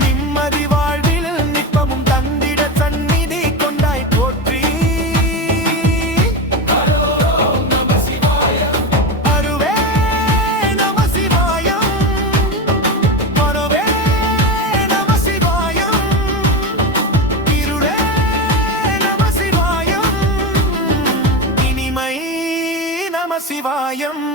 நிம்மதி வாழ்வில் நிற்பமும் தந்திட சந்நிதி கொண்டாய் போற்றி. அருவே நம சிவாயம். மனோவே நம சிவாயம். இருளே சிவாயம்.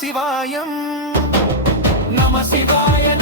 శివాయం. నమ శివాయ నమ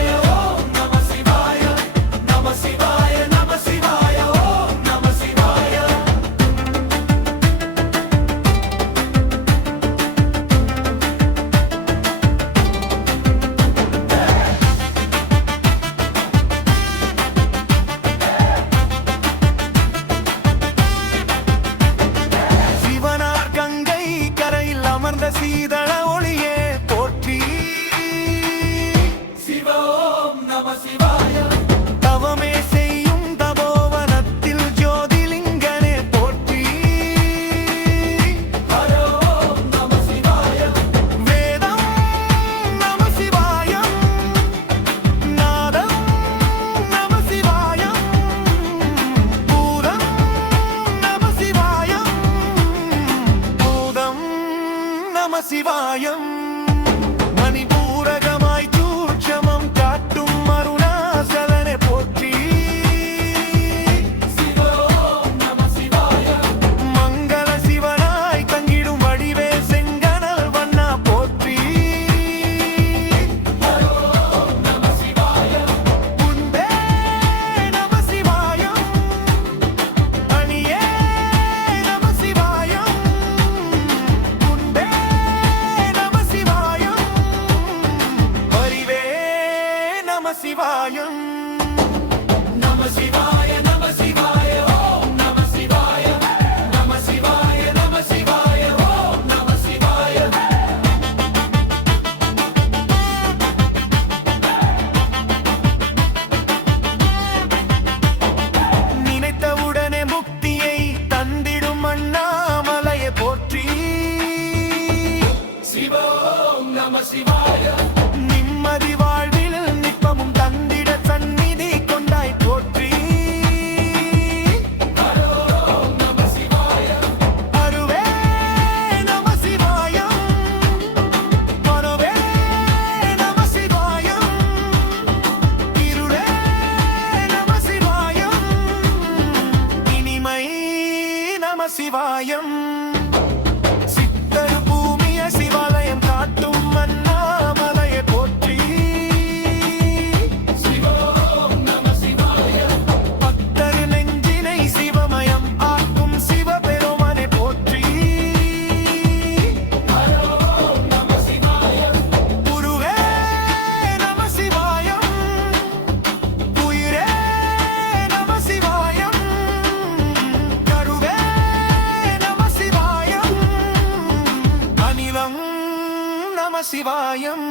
நமச்சிவாயம் சிவாயம். நம சிவாய நமச்சிவாயம்